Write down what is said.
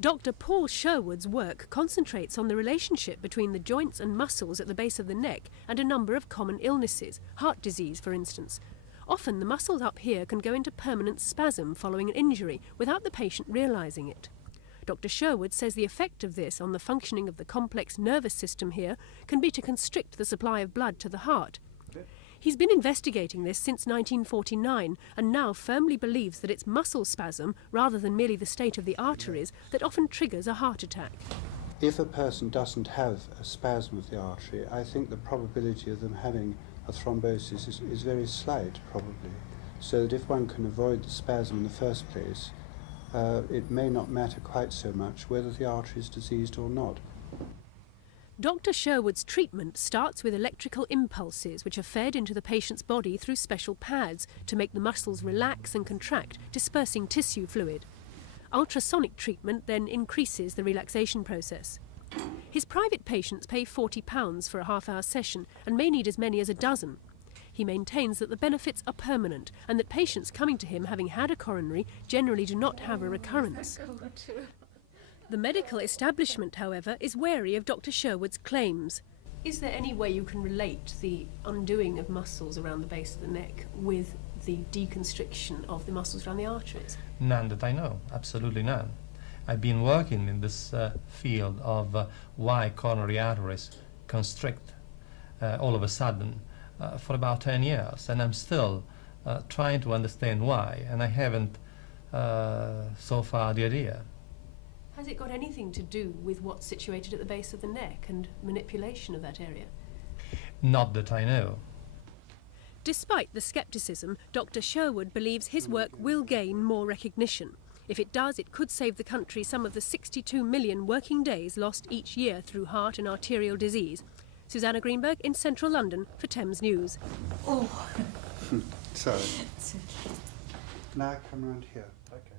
Dr. Paul Sherwood's work concentrates on the relationship between the joints and muscles at the base of the neck and a number of common illnesses, heart disease for instance. Often the muscles up here can go into permanent spasm following an injury without the patient realising it. Dr. Sherwood says the effect of this on the functioning of the complex nervous system here can be to constrict the supply of blood to the heart. He's been investigating this since 1949 and now firmly believes that it's muscle spasm, rather than merely the state of the arteries, that often triggers a heart attack. If a person doesn't have a spasm of the artery, I think the probability of them having a thrombosis is very slight, probably. So that if one can avoid the spasm in the first place, it may not matter quite so much whether the artery is diseased or not. Dr. Sherwood's treatment starts with electrical impulses which are fed into the patient's body through special pads to make the muscles relax and contract, dispersing tissue fluid. Ultrasonic treatment then increases the relaxation process. His private patients pay £40 for a half-hour session and may need as many as a dozen. He maintains that the benefits are permanent and that patients coming to him having had a coronary generally do not have a recurrence. The medical establishment, however, is wary of Dr. Sherwood's claims. Is there any way you can relate the undoing of muscles around the base of the neck with the deconstriction of the muscles around the arteries? None that I know, absolutely none. I've been working in this field of why coronary arteries constrict all of a sudden for about 10 years, and I'm still trying to understand why, and I haven't so far the idea. Has it got anything to do with what's situated at the base of the neck and manipulation of that area? Not that I know. Despite the scepticism, Dr. Sherwood believes his work will gain more recognition. If it does, it could save the country some of the 62 million working days lost each year through heart and arterial disease. Susanna Greenberg in central London for Thames News. Sorry. Now come around here. Okay.